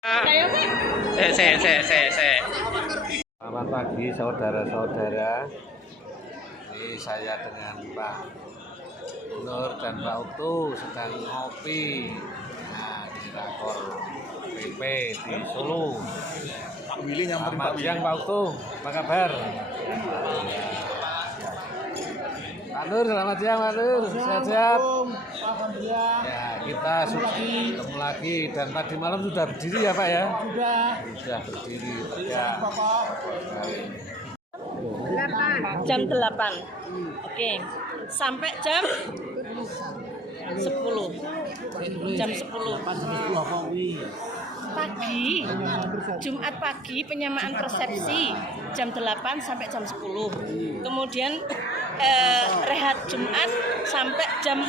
Selamat pagi saudara-saudara. Ini saya dengan Pak Nur dan Pak Utu sedang ngopi. Nah, di Rakor PP di Solo. Pak Willy nyamperin Selamat siang Pak Utu, apa kabar? Pak Nur, selamat siang Pak Nur, sehat-sehat. Ya, kita sudah ketemu lagi dan tadi malam sudah berdiri ya Pak ya? Sudah berdiri tegak. Jam 8. Oke. Sampai jam 10. Jam 10 pagi. Jumat pagi penyamaan persepsi jam 8 sampai jam 10. Kemudian rehat Jumat sampai jam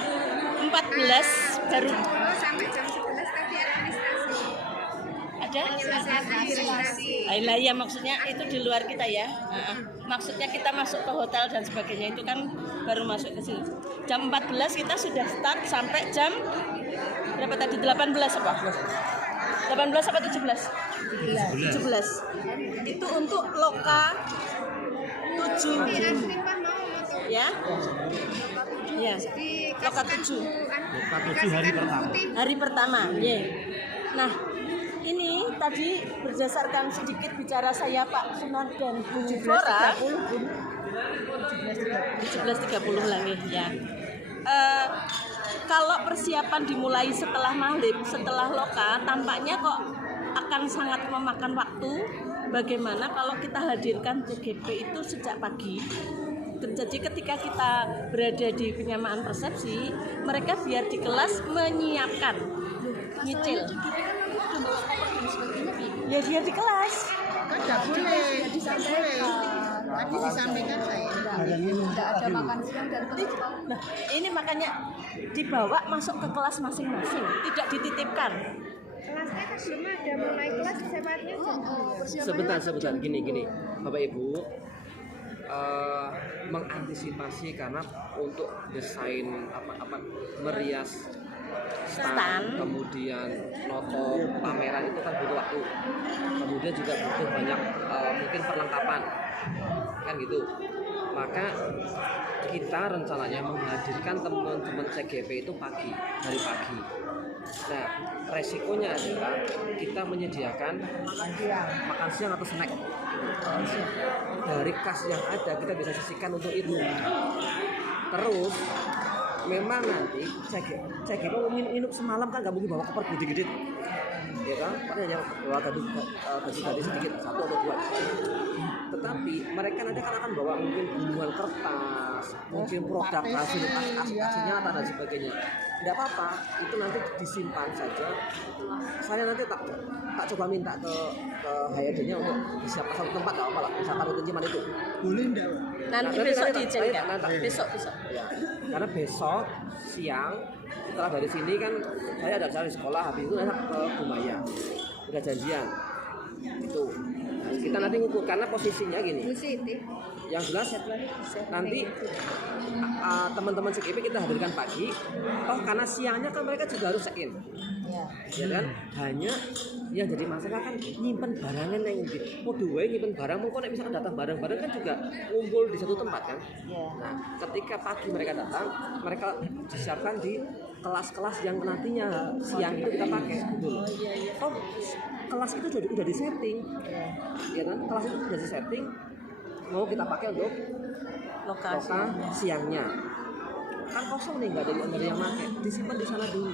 14 baru sampai jam 11 tadi administrasi. Ayolah ya, maksudnya itu di luar kita ya. Maksudnya kita masuk ke hotel dan sebagainya itu kan baru masuk ke sini. Jam 14 kita sudah start sampai jam berapa tadi? 18 apa? 18 apa 17? 17. Itu untuk loka 7. Ya. Ya. Loka 7. Loka 7 hari pertama. Hari pertama, ya. Nah, ini tadi berdasarkan sedikit bicara saya Pak Sunar dan Bu Flora 17.30 lagi ya. Kalau persiapan dimulai setelah maghrib, setelah loka, tampaknya kok akan sangat memakan waktu. Bagaimana kalau kita hadirkan CGP itu sejak pagi? Jadi ketika kita berada di penyamaan persepsi, mereka biar di kelas menyiapkan, nyicil. Ya dia di kelas. Kan nggak boleh disampaikan. Tadi disampaikan saya. Tidak ada makan siang dan Nah, ini makanya dibawa masuk ke kelas masing-masing, tidak dititipkan. kelasnya kan belum ada mulai kelas secepatnya Sebentar, gini, Bapak Ibu, mengantisipasi karena untuk desain merias stand, kemudian noto pameran itu kan butuh waktu, kemudian juga butuh banyak mungkin perlengkapan, kan gitu. Maka kita rencananya menghadirkan teman-teman CGP itu hari pagi. Nah, resikonya adalah kita menyediakan makan siang atau snack dari kas yang ada, kita bisa sisihkan untuk itu. Terus memang nanti CGP minum semalam kan nggak mungkin bawa koper gede-gede, ya kan? Paling hanya bawa baju sedikit, 1 atau 2. Tetapi mereka nanti akan bawa mungkin gunungan kertas, mungkin produk hasil aksi nyata dan sebagainya. Tidak apa-apa, itu nanti disimpan saja. Saya nanti tak coba minta ke HRD-nya untuk disiapkan satu tempat, nggak apa-apa lah, misalkan untuk penyimpanan itu. Boleh enggak? Nanti besok diizinkan. Besok. Ya, karena besok siang setelah dari sini kan saya ada cari sekolah, habis itu saya ke Bumaya, udah janjian itu. Kita nanti ngukur karena posisinya gini. Yang jelas nanti teman-teman CGP kita hadirkan pagi, karena siangnya kan mereka juga harus check-in. Ya kan? Hanya yang jadi masalah kan nyimpen barangnya yang di wae nyimpen barang, mungkin nek misalkan datang barang-barang kan juga ngumpul di satu tempat kan. Nah, ketika pagi mereka datang, mereka disiapkan di kelas-kelas yang nantinya siang itu kita pakai gitu loh. Kelas itu udah disetting. Ya kan? Kelas itu udah disetting mau kita pakai untuk lokasi siangnya. Kan kosong nih, nggak ada yang pakai, disimpan di sana dulu.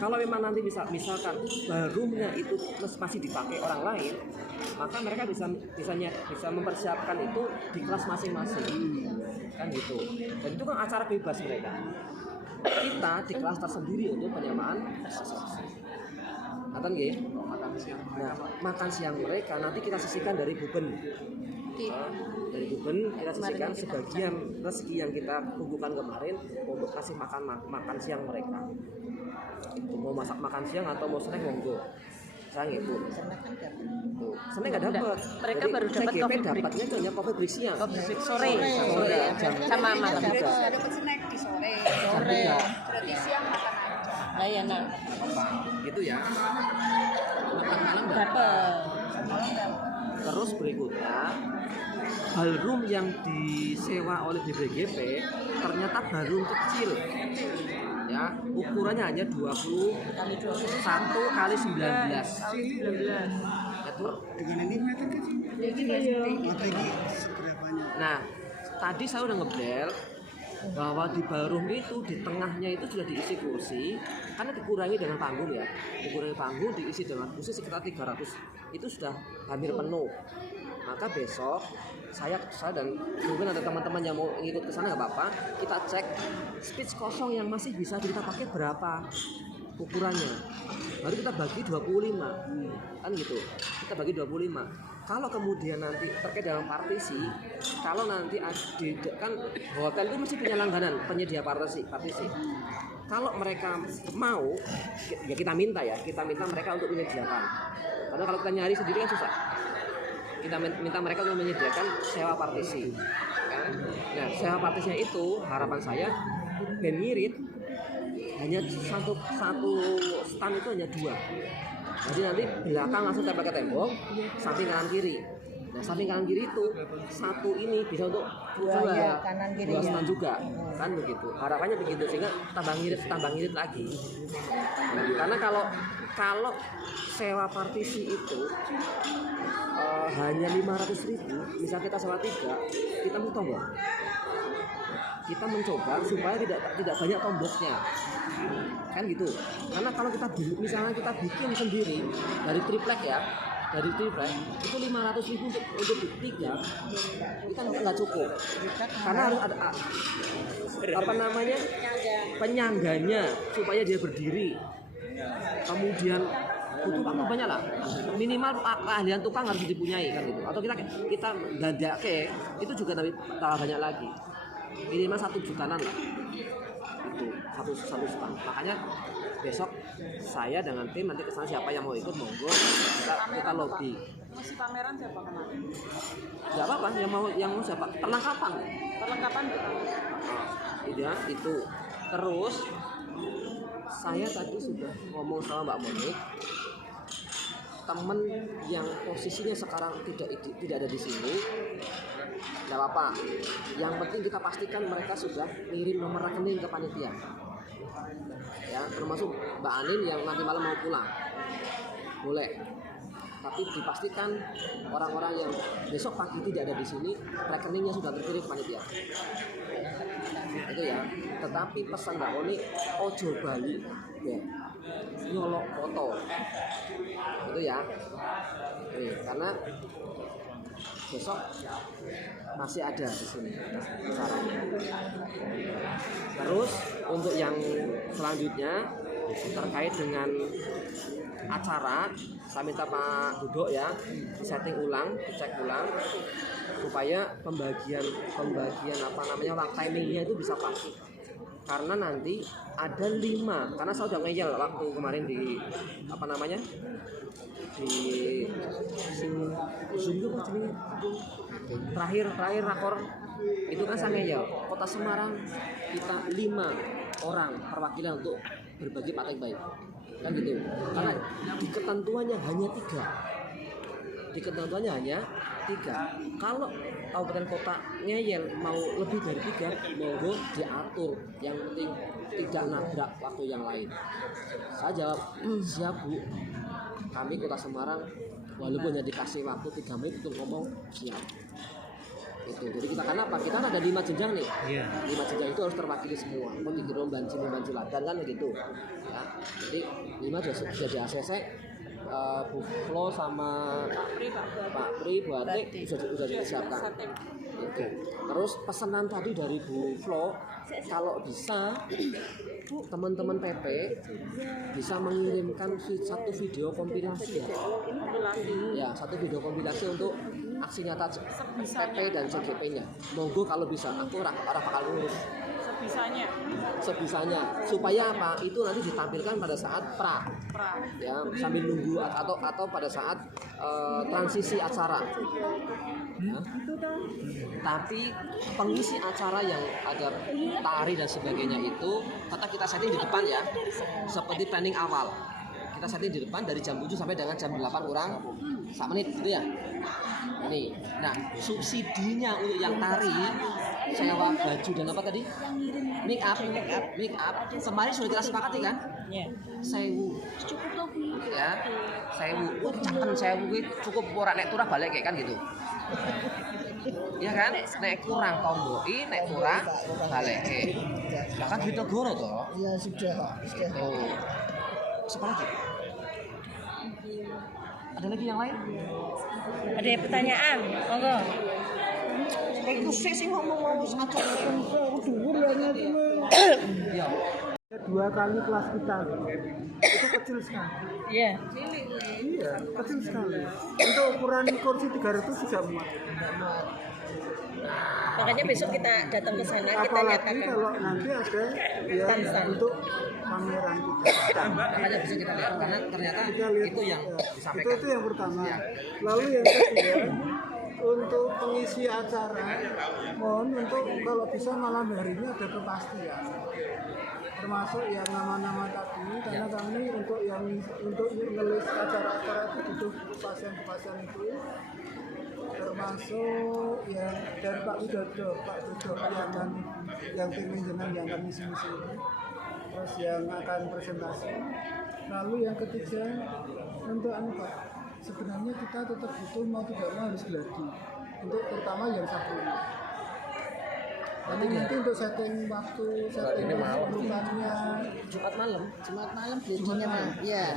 Kalau memang nanti misalkan barunya itu masih dipakai orang lain, maka mereka bisa mempersiapkan itu di kelas masing-masing, kan gitu. Dan itu kan acara bebas mereka. Kita di kelas tersendiri untuk penyamaan persepsi. Nah, makan siang mereka nanti kita sisihkan dari beban. Dari beban kita sisihkan sebagian rezeki yang kita kumpulkan kemarin untuk kasih makan siang mereka. Itu mau masak makan siang atau mau snack monggo. Saya ngikut. Snack nggak dapat. Mereka baru dapat CGP dapatnya hanya kopi break siang. Sore sama malam. dapat snack di sore. Berarti siang makan aja. Nah ya, nah. Gitu ya. Dapat. Terus berikutnya ballroom yang disewa oleh BBGP ternyata ballroom kecil. Ya, ukurannya hanya 21 kali 19. Meter. Dengan ini meter kan sih? Meter ini seberapanya? Nah, tadi saya udah ngebel bahwa di ballroom itu di tengahnya itu sudah diisi kursi karena dikurangi dengan panggung ya, dikurangi panggung diisi dengan kursi sekitar 300, itu sudah hampir penuh. Maka besok saya dan mungkin ada teman-teman yang mau ngikut ke sana nggak apa-apa, kita cek speech kosong yang masih bisa kita pakai berapa ukurannya, baru kita bagi 25 kan gitu, kita bagi 25. Kalau kemudian nanti terkait dengan partisi, kalau nanti kan hotel itu mesti punya langganan penyedia partisi. Kalau mereka mau, ya kita minta mereka untuk menyediakan. Karena kalau kita nyari sendiri kan susah. Kita minta mereka untuk menyediakan sewa partisi. Kan? Nah, sewa partisinya itu harapan saya band ngirit hanya satu stand itu hanya 2. Jadi nanti belakang langsung tempel ke tembok, samping kanan kiri. Nah, samping kanan kiri itu satu ini bisa untuk dua stand juga, kan begitu. Harapannya begitu sehingga tambah ngirit lagi. Nah, karena kalau sewa partisi itu hanya 500.000, misal kita sewa 3, kita mau tombol. Kita mencoba supaya tidak banyak tomboknya, kan gitu. Karena kalau misalnya kita bikin sendiri dari triplek itu 500.000 untuk 3 itu kan nggak cukup, karena harus ada penyangganya supaya dia berdiri, kemudian butuh waktu banyak lah, minimal keahlian tukang harus dipunyai kan gitu, atau kita dadake itu juga tapi tambah banyak lagi, minimal 1 jutaan lah itu satu stand. Makanya besok saya dengan tim nanti kesana, siapa yang mau ikut monggo, kita lobby. Masih pameran siapa kemarin? Nggak apa-apa, yang mau siapa, perlengkapan ya itu. Terus saya tadi sudah ngomong sama Mbak Monik, temen yang posisinya sekarang tidak ada di sini, nggak apa-apa. Yang penting kita pastikan mereka sudah ngirim nomor rekening ke panitia. Ya, termasuk Mbak Anin yang nanti malam mau pulang, boleh. Tapi dipastikan orang-orang yang besok pagi tidak ada di sini, rekeningnya sudah terkirim ke panitia. Itu ya. Tetapi pesan Mbak Oni, ojo bali ya, nyolok foto. Itu ya. Karena besok masih ada di sini caranya. Terus untuk yang selanjutnya terkait dengan acara, saya minta Pak Duduk ya setting ulang, dicek ulang supaya pembagian waktu timingnya itu bisa pas. Karena nanti ada 5, karena saya udah ngeyel waktu kemarin di Zoom terakhir rakor itu kan saya ngeyel Kota Semarang kita 5 orang perwakilan untuk berbagi praktek baik kan gitu, karena di ketentuannya hanya 3. Kalau kabupaten kota ngeyel mau lebih dari 3, monggo diatur, yang penting tidak nabrak waktu yang lain. Saya jawab siap Bu, kami Kota Semarang walaupun hanya dikasih waktu 3 menit untuk ngomong siap. Itu. Jadi kita kan apa? Kita ada 5 jenjang nih. 5 jenjang itu harus terwakili semua. Mau di Banci Ladan kan begitu. Ya. Jadi 5 sudah di ACC, Bu Flo sama Pak Pri, Bu Atik sudah disiapkan. Oke. Terus pesanan tadi dari Bu Flo, kalau bisa teman-teman PP bisa mengirimkan satu video kompilasi ya, satu video kompilasi untuk aksi nyata PP dan CGP-nya. Monggo kalau bisa, aku orang bakal ngurus sebisanya supaya apa? Itu nanti ditampilkan pada saat pra. Ya, sambil nunggu atau pada saat transisi acara. Tapi pengisi acara yang ada tari dan sebagainya itu tetap kita setting di depan ya, seperti planning awal. kita setting di depan dari jam 7 sampai dengan jam 8 kurang 1 menit gitu ya. Ini. Nah, subsidinya untuk yang tari, sewa baju dan apa tadi? Make up. Kemarin sudah kita sepakati kan? Iya. 1000. Ya. 1000. Ucapan 1000 kuwi cukup ora nek turah balik kayak kan gitu. Iya kan? Nek kurang tomboki, nek kurang balik. Lah kan duit negara toh. Ya sudah. Oh. Siapa lagi? Ada lagi yang lain? Ada pertanyaan? Monggo. Itu sih ngomong satu. Aku dhuwur ya itu. Iya. 2 kali kelas kita. Itu kecil sekali. Iya. Iya, kecil sekali. Untuk ukuran kursi 300 juga muat. Makanya besok kita datang ke sana, kita Apalagi nyatakan. kalau nanti ada ya Stand-stand. untuk pameran kita. Makanya bisa kita lihat karena ternyata Kita lihat itu yang ya, disampaikan. itu yang pertama. Ya. Lalu yang kedua, untuk pengisi acara, mohon untuk kalau bisa malam harinya ada kepastian. Termasuk yang nama-nama tadi, karena kami untuk ngelis acara-acara itu butuh kepastian itu. Termasuk yang dari Pak Widodo yang tim manajemen yang kami misi itu, terus yang akan presentasi. Lalu yang ketiga untuk Pak, sebenarnya kita tetap butuh mau tidak mau harus gladi untuk terutama yang satu ini. Karena nanti untuk setting waktu, setting urutannya Jumat malam. Jumat malam gladinya Pak. Iya.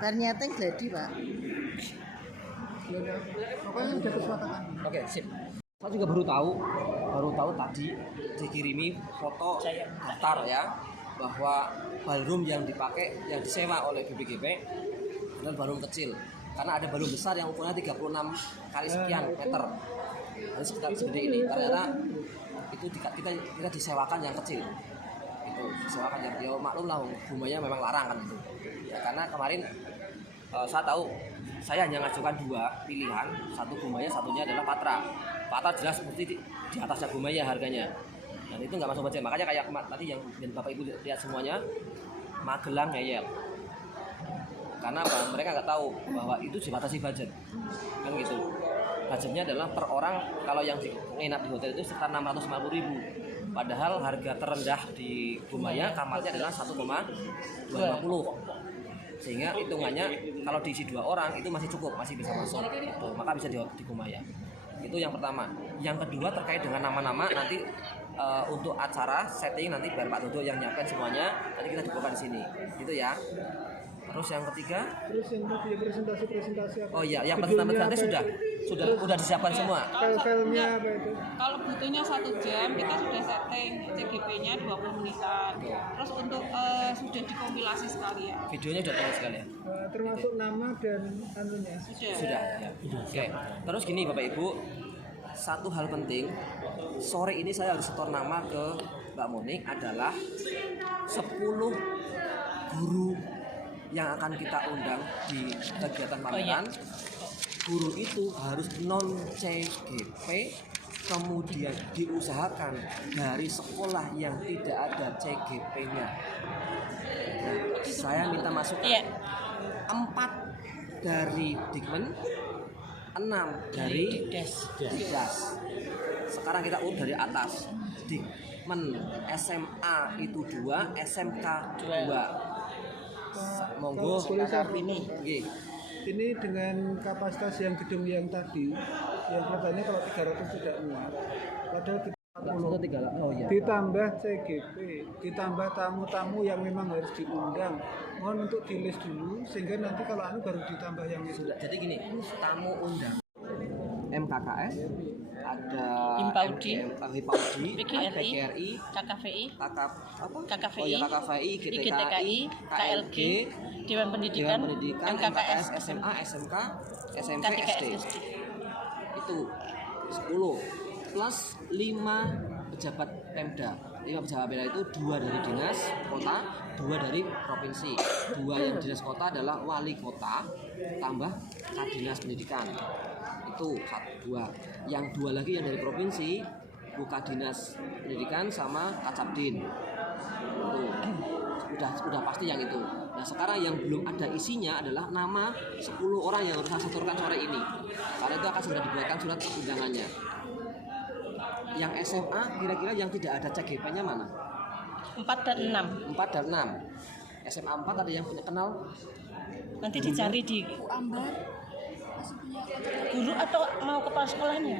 Ternyata gladi Pak. ya, pokoknya sudah kesepakatan. Oke, sip. Saya juga baru tahu tadi dikirimi foto daftar ya bahwa ballroom yang dipakai yang disewa oleh BPGP adalah ballroom kecil karena ada ballroom besar yang ukurannya 36 kali sekian meter. Harus sekitar segede ini karena itu kita disewakan yang kecil. Itu disewakan yang ya maklum lah Bumaya memang larang kan itu. Ya, karena kemarin saya tahu saya hanya ngajukan 2 pilihan, satu Bumaya, satunya adalah Patra. Patra jelas seperti di atasnya Bumaya harganya, dan itu nggak masuk budget. Makanya kayak tadi yang Bapak Ibu lihat semuanya, Magelang ngeyel. Karena apa? Mereka nggak tahu bahwa itu dibatasi budget, kan gitu. Budgetnya adalah per orang kalau yang nginap di hotel itu sekitar 650.000. Padahal harga terendah di Bumaya kamarnya adalah 1,250. Sehingga hitungannya kalau diisi 2 orang itu masih cukup, masih bisa masuk gitu. Maka bisa di Bumaya. Itu yang pertama. Yang kedua terkait dengan nama-nama nanti untuk acara setting nanti biar Pak Dodo yang nyiapkan semuanya, nanti kita dibuka di sini gitu ya. Terus yang ketiga, Terus yang tadi presentasi apa? oh iya, yang Videonya presentasi apa? sudah disiapkan semua. Filenya apa itu? Kalau butuhnya 1 jam, kita sudah setting CGP-nya 20 menitan. Terus untuk sudah dikompilasi sekalian. Videonya sudah tahu sekali ya. Termasuk nama dan anunya. Sudah. Ya. Oke. Terus gini Bapak Ibu, satu hal penting, sore ini saya harus setor nama ke Mbak Monik adalah 10 guru yang akan kita undang di kegiatan pameran. Guru itu harus non CGP, kemudian diusahakan dari sekolah yang tidak ada CGP-nya. Nah, saya minta masukan. Iya. 4 dari Dikmen, 6 dari Dikdas. Sekarang kita urut dari atas. Dikmen SMA itu 2, SMK 2. Monggo ini. Ini dengan kapasitas yang gedung yang tadi, yang katanya kalau 300 tidak muat. Padahal kita 40. Oh iya. Ditambah CGP, ditambah tamu-tamu yang memang harus diundang. Mohon untuk di list dulu sehingga nanti kalau anu baru ditambah yang itu. Sudah. Jadi gini, tamu undang MKKS, ada Himpaudi, PGRI, KKVI, KKVI, oh ya KKVI, IGTKI, KLG, Dewan Pendidikan, MKKS, SMA, SMK, SMP, SD. Itu 10 plus 5 pejabat Pemda. 5 pejabat Pemda itu 2 dari dinas kota, 2 dari provinsi. 2 yang dinas kota adalah wali kota tambah Kadinas Pendidikan. Itu 2. Yang 2 lagi yang dari provinsi, buka dinas pendidikan sama Kacapdin. Itu udah pasti yang itu. Nah sekarang yang belum ada isinya adalah nama 10 orang yang harus saya setorkan sore ini. Karena itu akan segera dibuatkan surat undangannya. Yang SMA kira-kira yang tidak ada CGP-nya mana? 4 dan 6. 4 dan 6. SMA 4 ada yang punya kenal? Nanti dicari di Bu Ambar masih punya guru atau mau kepala sekolahnya.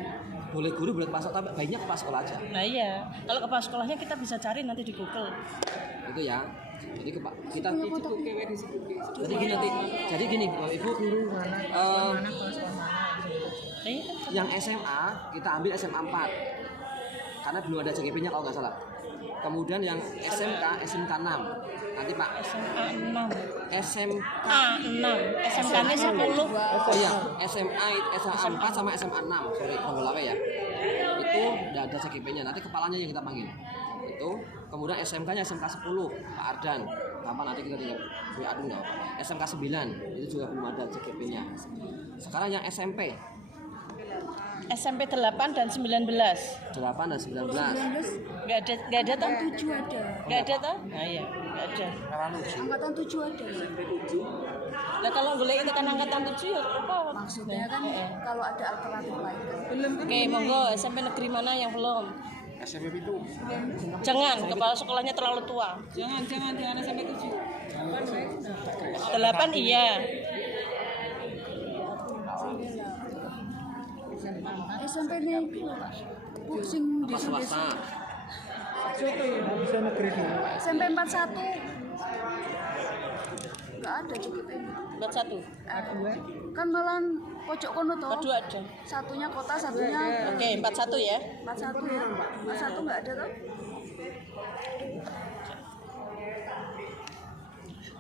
Boleh guru, boleh kepala sekolah, tapi baiknya kepala sekolah aja. Nah iya, kalau kepala sekolahnya kita bisa cari nanti di Google. Itu ya. Jadi kita jadi gini Bapak Ibu, Iya kan? yang SMA kita ambil SMA 4 karena belum ada CGP-nya kalau nggak salah. Kemudian yang SMK 6 nanti Pak SMA 6. SMK SMK-nya 10. oh iya SMA 4 sama SMA 6 sorry Konggolawe ya, itu udah ada CGP-nya, nanti kepalanya yang kita panggil itu. Kemudian SMK-nya SMK 10 Pak Ardan, gampang nanti kita tinggal WA dulu nggak apa. SMK 9 itu juga belum ada CGP-nya. Sekarang yang SMP 8 dan 19. 8 dan 19 Nggak ada toh? 7 ada. Nggak ada toh? Nah iya, nggak ada. Angkatan 7 ada. Nah kalau boleh itu kan angkatan 7 ya apa? Maksudnya kan kalau ada alternatif lain kan. Oke, monggo SMP negeri mana yang belum? SMP itu Jangan, kepala sekolahnya terlalu tua. Jangan sampai 7. 8 iya. SMP nya itu Pak. Bu sing di apa swasta. Bisa negeri dulu. SMP 41. Enggak ada CGP. Buat 1. Kan malah pojok kono toh. Kedua ada. Satunya kota, satunya Oke, 41 ya. 41 ya. 41 enggak ada toh.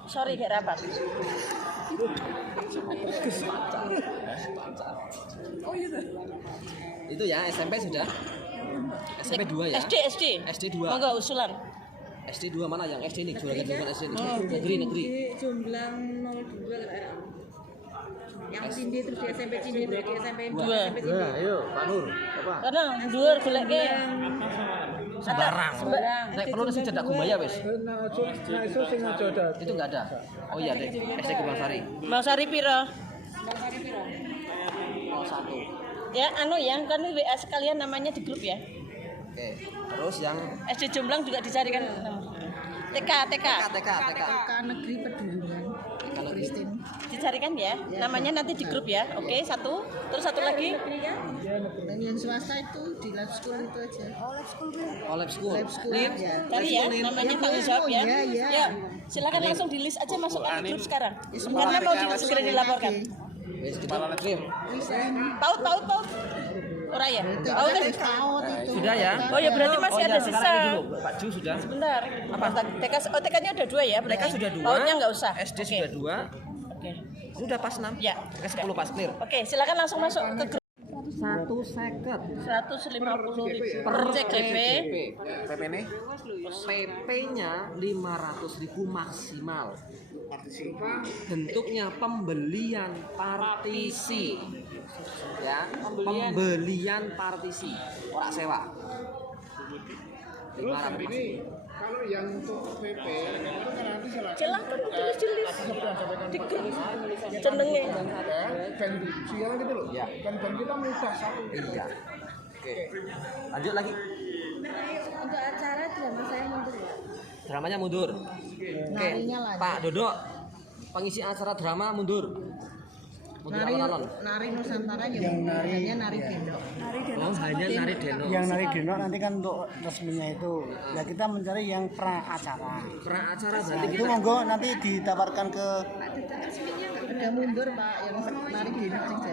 Sorry kayak rapat. Oh iya. Itu ya SMP sudah. SMP 2 ya. SD 2. Monggo usulan. SD 2 mana yang SD ini? Juragan bukan SD ini. Negeri. Jomblang 02 kan ada. Yang Cindi terus di SMP Cindi terus di SMP 2. nah ayo Pak Nur apa Karena dhuwur goleke. Sembarang. Nek perlu sing cedak Gumaya wis. Nah itu sing aja ada. Itu enggak ada. Oh iya deh. SD Kebangsari. Mau sari piro? 01. Ya, anu ya, kan WA sekalian namanya di grup ya. Oke. Terus yang SD Jomblang juga dicarikan. TK. Kan negeri Pedulian. kalau Kristen Dicarikan ya. Namanya nanti di grup ya. Oke, satu. Terus satu lagi. Dan yang swasta itu di lab school itu aja. Oh, lab school kan. lab school. Nih, cari ya. Namanya tanggung jawab ya. Ya, silakan langsung di list aja masukkan di grup sekarang. Karena mau segera dilaporkan. Wis dikirim. Paut. Ora ya? Paut kan? Sudah ya. Oh ya berarti masih ada sekarang sisa. ini dulu. Pak Ju sudah. Sebentar. Apa? TK-nya ada 2 ya? TK sudah 2. Pautnya nggak usah. SD Oke. sudah 2. Oke. Sudah pas 6. Ya. Oke 10 pas clear. Oke, silakan langsung masuk ke grup. 1 150.000 per CGP. PP ini PP-nya 500.000 maksimal. Bentuknya pembelian partisi. Ya, pembelian partisi. Ora sewa. 500 Ini kalau yang untuk PP itu kan nanti Silakan tulis di list. Di grup. Jenenge. dan siaran gitu loh. Ya. Dan kita mudah satu. Iya. Oke. Lanjut lagi. Untuk acara drama saya mundur ya. Dramanya mundur. Oke. Narinya lanjut. Pak Dodo, pengisi acara drama mundur. Mundur alon-alon. Nari Nusantara Yang nari nari gendok. Oh, hanya nari deno. yang nari deno nanti kan untuk resminya itu. Ya kita mencari yang pra acara. Pra acara Nah, berarti itu kita monggo nanti ditawarkan ke Ada mundur Pak yang nari gendok aja.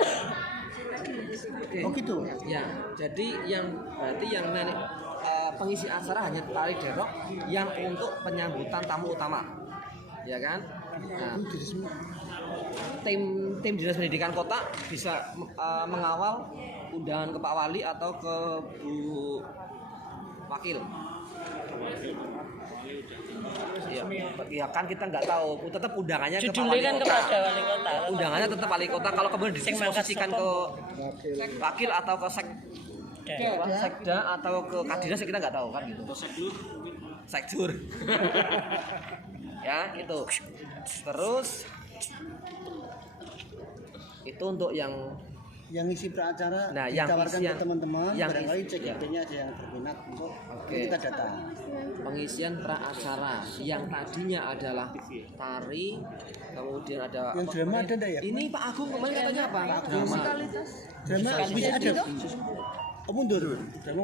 oh gitu. ya. Jadi yang berarti yang pengisi acara hanya tari derok yang untuk penyambutan tamu utama. Ya kan? Nah, tim Dinas Pendidikan Kota bisa mengawal undangan ke Pak Wali atau ke Bu Wakil. Ya kan kita nggak tahu, tetap undangannya ke Pak Judulnya Wali kan Kota. kepada wali kota. Undangannya tetap Wali Kota. Kalau kemudian disposisikan ke Wakil atau ke Sekda atau ke Kadinas kita nggak tahu kan gitu. Sekdur. Ya, gitu. Terus itu untuk yang isi pracara Nah, yang ditawarkan isian- ke teman-teman, yang barangkali isi- CGP-nya ada yang berminat untuk Oke. kita datang. pengisian pra-acara yang tadinya adalah tari, kemudian ada Yang apa? drama ada enggak ya? Ini Pak Agung kemarin katanya apa? Drama bisa ada. Oh, mundur. Drama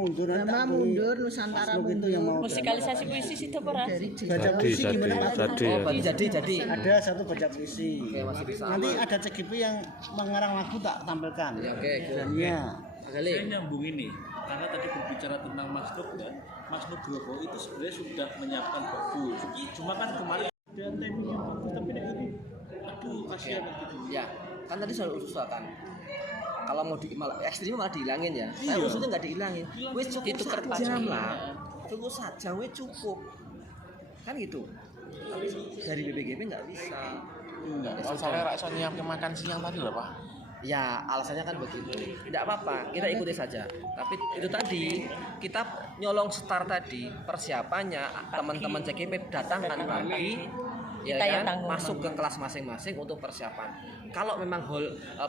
mundur. Nusantara Masuk itu yang mau Musikalisasi puisi itu apa? baca puisi gimana Pak? Oh, berarti jadi. Ada satu baca puisi. Oke, masih bisa. Nanti ada CGP yang mengarang lagu tak tampilkan. Ya, oke. Dannya. Kali. Saya nyambung ini karena tadi berbicara tentang Mas Nugroho, Mas Nugroho itu sebenarnya sudah menyiapkan bagus. Cuma kan kemarin ada timing yang bagus tapi ini aduh kasihan gitu. Ya, kan tadi saya usulkan. Kalau mau ekstrim malah dihilangin ya. Saya usulnya nggak dihilangin. Wes cukup itu jam lah. Cukup saja, wes cukup. Kan gitu. Tapi dari BBGP nggak bisa. Soalnya Rak Sonia makan siang tadi loh Pak. Ya alasannya kan begitu. Tidak apa-apa, kita ikuti saja. Tapi itu tadi kita nyolong start tadi persiapannya teman-teman CGP datangkan pagi, ya Kita yang kan, tanggung. masuk ke kelas masing-masing untuk persiapan. Kalau memang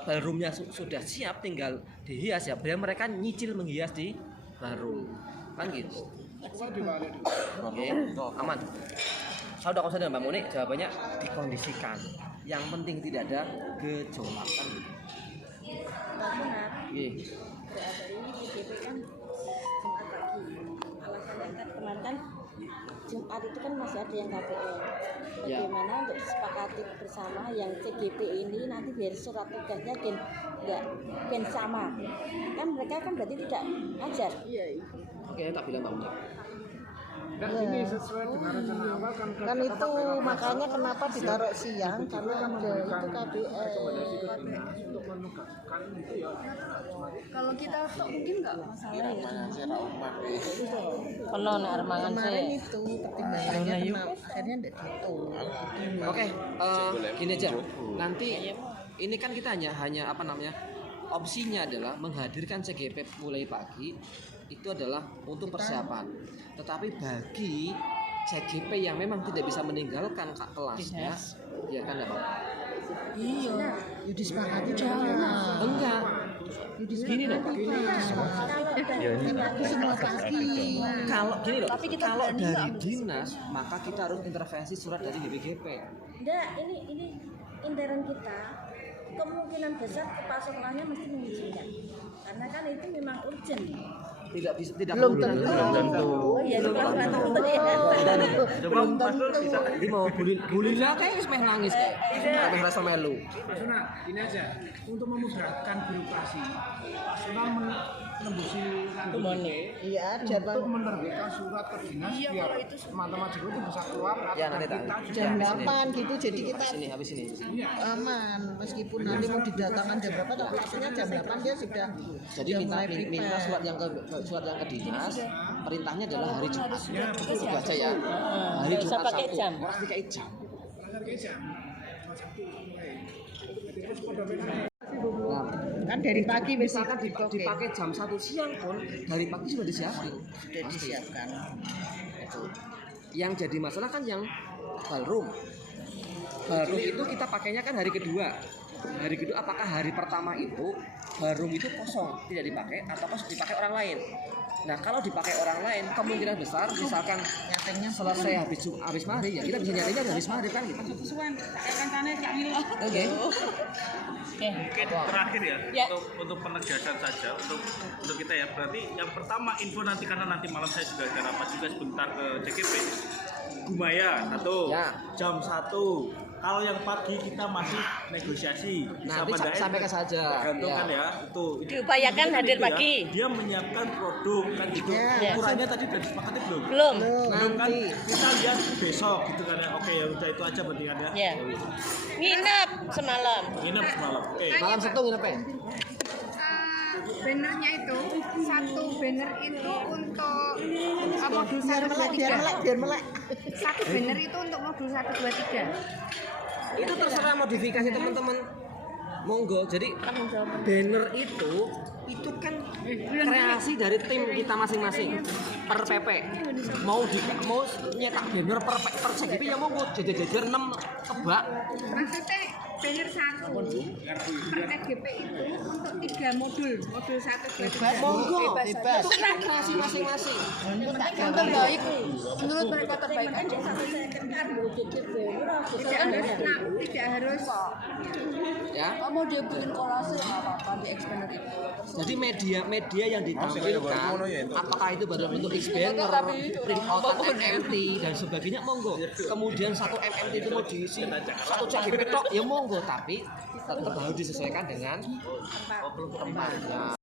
ballroomnya sudah siap, tinggal dihias ya. Biar mereka nyicil menghias di ballroom, kan gitu. Oke, aman. Saya udah konsen dengan Mbak Muni, jawabannya dikondisikan. Yang penting tidak ada gejolak kan gitu. Pak Sunat, Iya. hari ini CGP kan Jumat pagi. Alasannya kan kemarin kan Jumat itu kan masih ada yang KPR. Bagaimana untuk disepakati bersama yang CGP ini nanti biar surat tugasnya gen sama. Kan mereka kan berarti tidak ngajar. Oke, tak bilang Mbak Muni. Ini sesuai dengan rencana awal kan itu makanya kenapa ditaruh siang karena ada itu KBR. Kalau kita tok mungkin nggak masalah ya. Penuh nek armangan Kemarin sih. itu pertimbangannya kenapa akhirnya tidak gitu. Oke, gini aja. Nanti ini kan kita hanya apa namanya? Opsinya adalah menghadirkan CGP mulai pagi itu adalah untuk persiapan. Tetapi bagi CGP yang memang tidak bisa meninggalkan kelasnya, ya kan enggak apa-apa. Iya, ya disepakati jangan. Enggak. Gini loh. Semua pasti. Kalau gini loh, Tapi kita kalau berani dari nggak? dinas, maka kita harus intervensi surat dari BPGP. Enggak, ini intern kita kemungkinan besar kepala sekolahnya mesti mengizinkan karena kan itu memang urgent. Tidak bisa, tidak Belum perlu. tentu. Oh iya, itu kan nggak tahu tadi ya. Belum tentu. Jadi mau bulinya kayak meh nangis kayak. Meh rasa melu. Pak Suna, ini aja untuk memudahkan birokrasi. Pak Suna menembusi Iya, ada untuk menerbitkan surat ke dinas biar teman-teman juga itu bisa keluar Ya nanti tak. jam 8 gitu jadi kita Habis ini. aman meskipun nanti mau didatangkan jam berapa tapi maksudnya jam 8 dia sudah Jadi minta surat yang ke dinas. Perintahnya adalah hari Jumat. Itu aja ya. Hari Nggak usah Jumat pakai Sabtu. jam. Orang pakai jam. Nah, kan dari pagi wis misalkan dipakai jam 1 siang pun dari pagi sudah disiapin. sudah Pasti. disiapkan. Itu. Yang jadi masalah kan yang ballroom. Ballroom itu kita pakainya kan hari kedua. Hari kedua apakah hari pertama itu ballroom itu kosong tidak dipakai atau dipakai orang lain? Nah kalau dipakai orang lain kemungkinan besar misalkan Nyatanya selesai habis maghrib ya kita bisa nyarinya habis maghrib kan gitu. Sesuai kayak rencana Cak Milo. Oke. Mungkin terakhir ya, Ya. untuk penegasan saja untuk kita ya. Berarti yang pertama info nanti karena nanti malam saya juga ada rapat juga sebentar ke CGP. Gumaya 1 Ya. jam 1. Kalau yang pagi kita masih negosiasi bisa Nanti mendaik, sampaikan saja. tergantung Ya. kan ya itu Diupayakan Itu hadir ya, pagi. dia menyiapkan produk kan gitu Ya. ukurannya tadi udah disepakati belum Belum. belum kan Nanti. kita lihat besok gitu kan ya oke ya udah itu aja berarti kan ya Ya. Nginep semalam. nginep semalam oke Malam Sabtu nginep ya? Bannernya itu satu banner itu untuk modul 1 2 biar melek. 3. Satu banner itu untuk modul 1 2 3. Itu terserah modifikasi teman-teman. monggo. Jadi banner itu kan kreasi dari tim kita masing-masing per PP. Mau nyetak banner per CGP ya monggo, jajar 6 kebak. Maksudnya banner 1 per SGP itu untuk 3 modul 1 Monggo, itu kan kreasi masing-masing. yang terbaik menurut mereka terbaik aja. Tidak harus Ya. mau dia bikin kolase apa-apa di expander itu. Jadi media yang ditampilkan, apakah itu dalam bentuk X-banner, print out MMT dan sebagainya, monggo. Kemudian 1 MMT itu mau diisi 1 CGP tok, ya monggo. Tapi tetap harus disesuaikan dengan tempatnya.